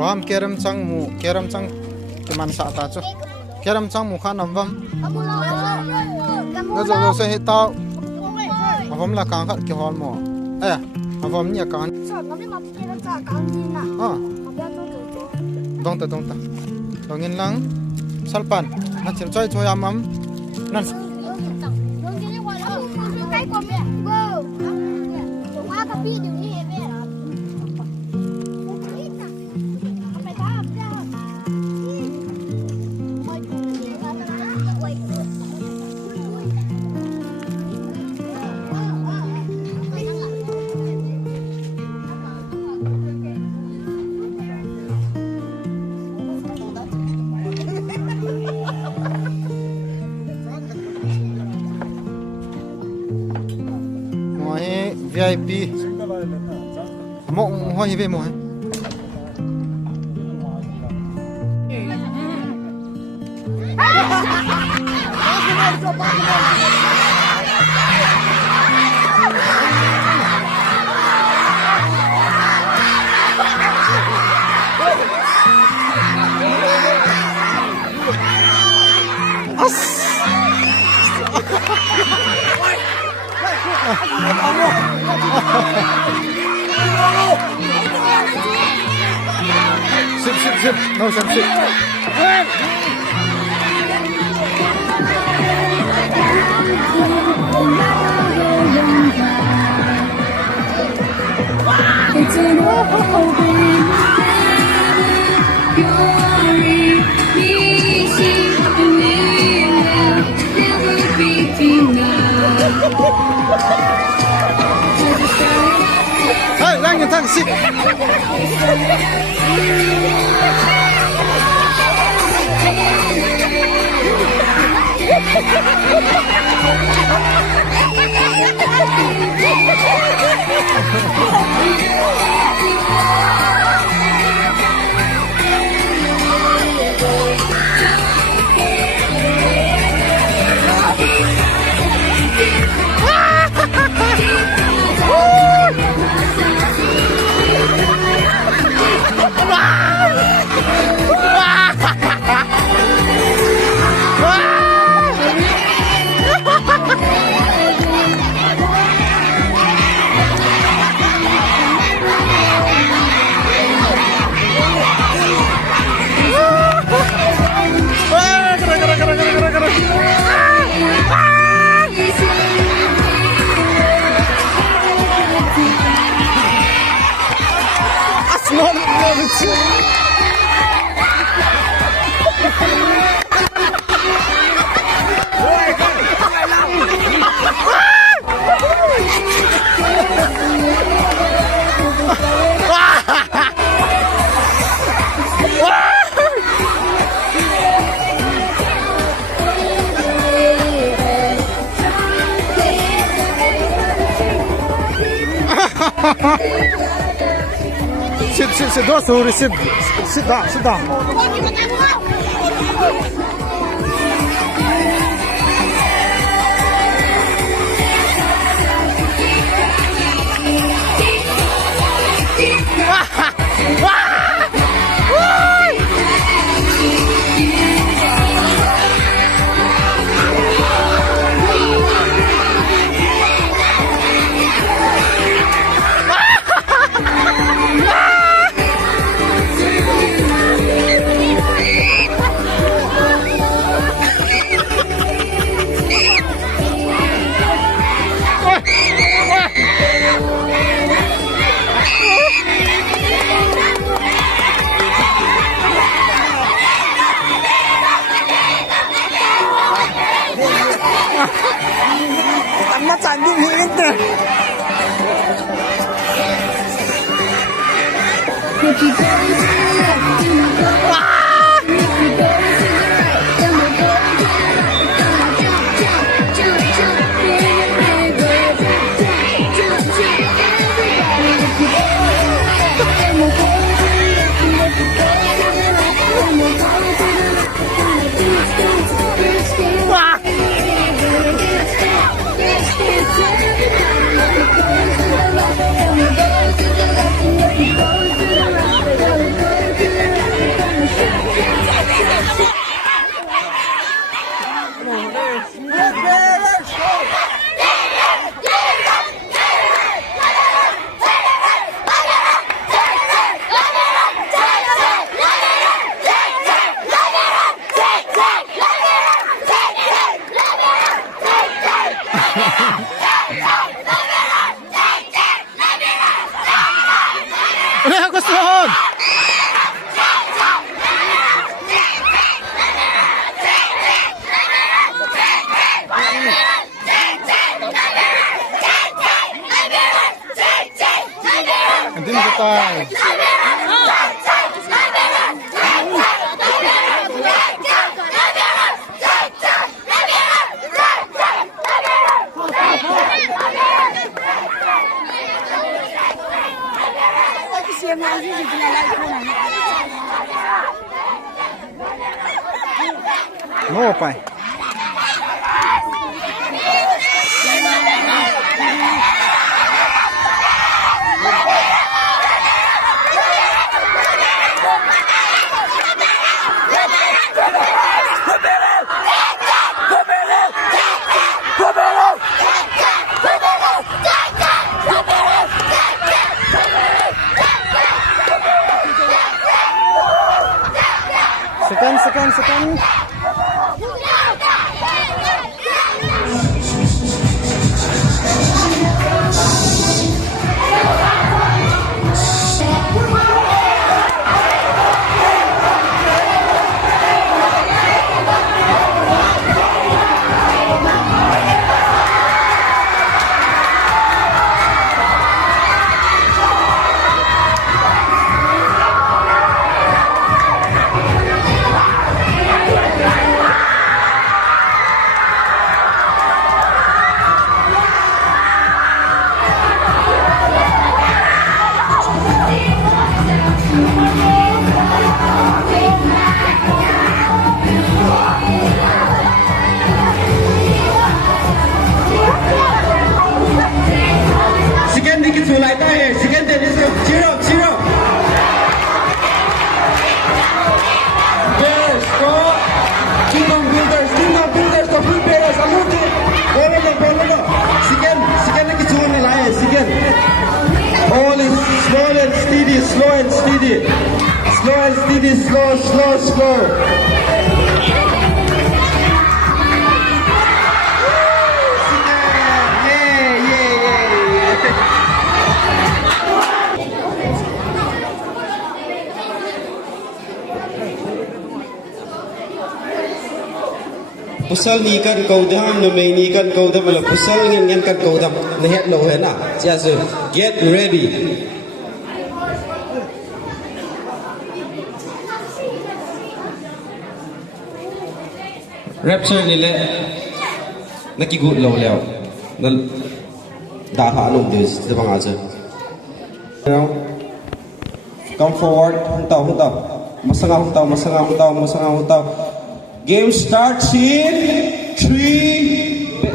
Quam keram chang keman sa ta chu keram chang mu khan am vam na zo se hita avom la kang khat ki hol mo avom nya kan dong ta dongin lang salpan na chim choi choi am nan VIP mo hoi ve mo Sip, no some sip. It's an open glory, easy and never be enough. Hey, lang yung tang sip. Sit, don't sorry, sit down. Nó chẳng đi hết rồi. tay. Mo pai. Second. Slow. Pusal ni kan kau dah, namai ni kan kau dah, malah pusal ngan kan kau dah, lihat lo है ना, just get ready. Rapture ni le, nak ikut lo leo, nak dah tak anu dia, depan aja. Come forward, huntau, masang. Game starts in 3.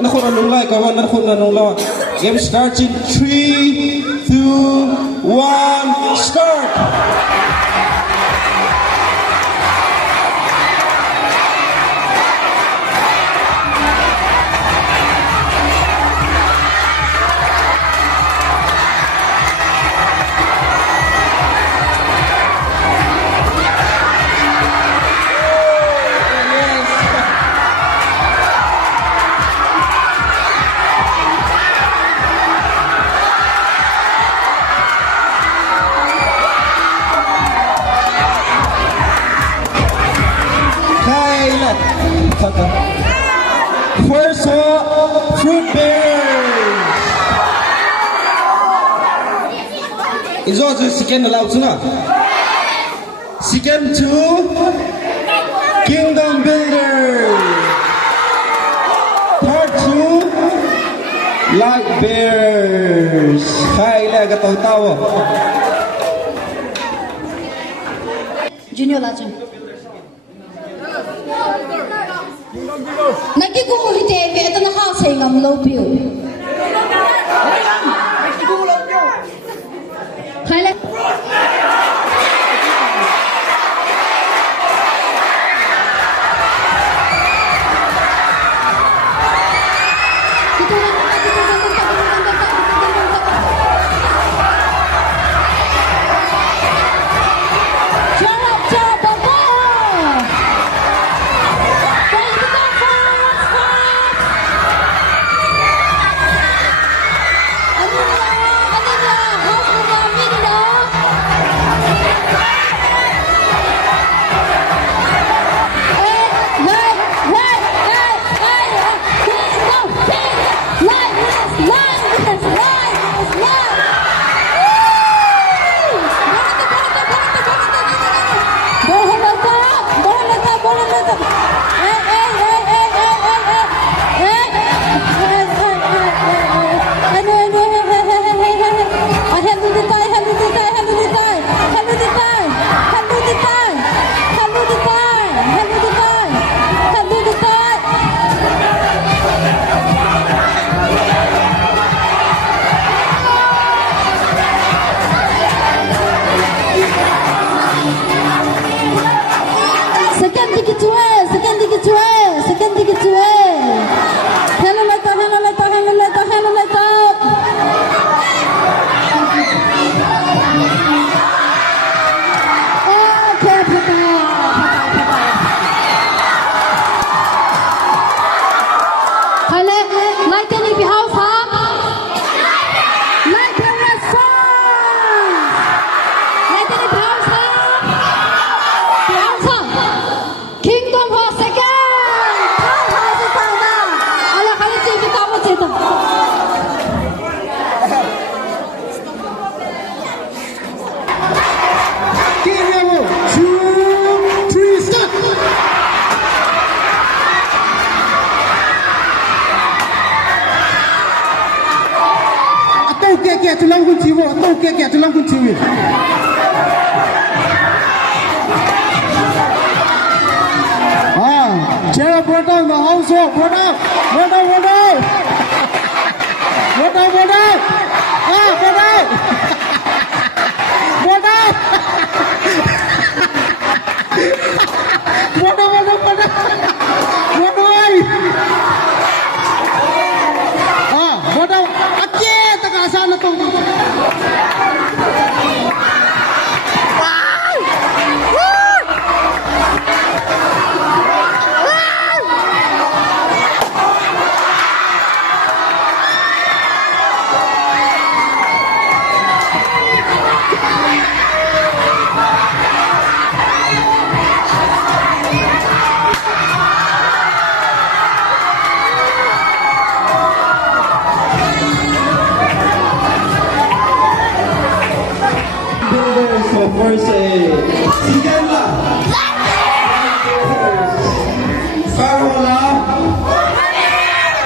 Nakon anong lai, kawan nakon anong lai. Game starts in 3, 2, 1, start. First one, Fruit Bears. Is also second allowed to not. Second to Kingdom Builder. Part 2, Like Bears. Hai lah ketawa-tawa. Junior Legend. Nagigugulite ka ito nakasay ng low view. Highlight. kẻ cho lăng quân chiếu tôi kẻ cho lăng quân chiếu Cheer up, Bota, the house up, Bota. Bota, ache, tak asal tu. So first Sigala Farola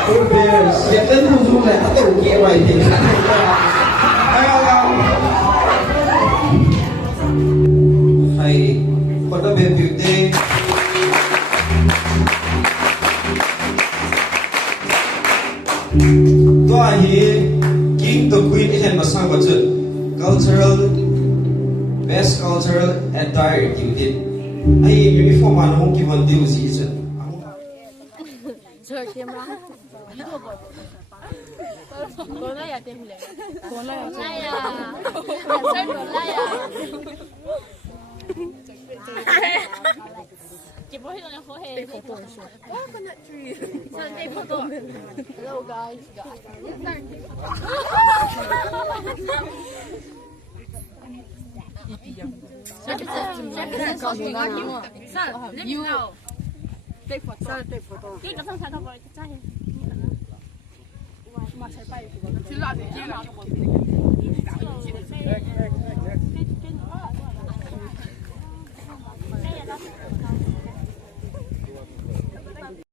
Good Bears Get them who's on that I don't get right here Hi What a beauty Tua hi King the Queen is masang budget Cultural Best cultural attire duty. I uniform on home given due season. Hello guys.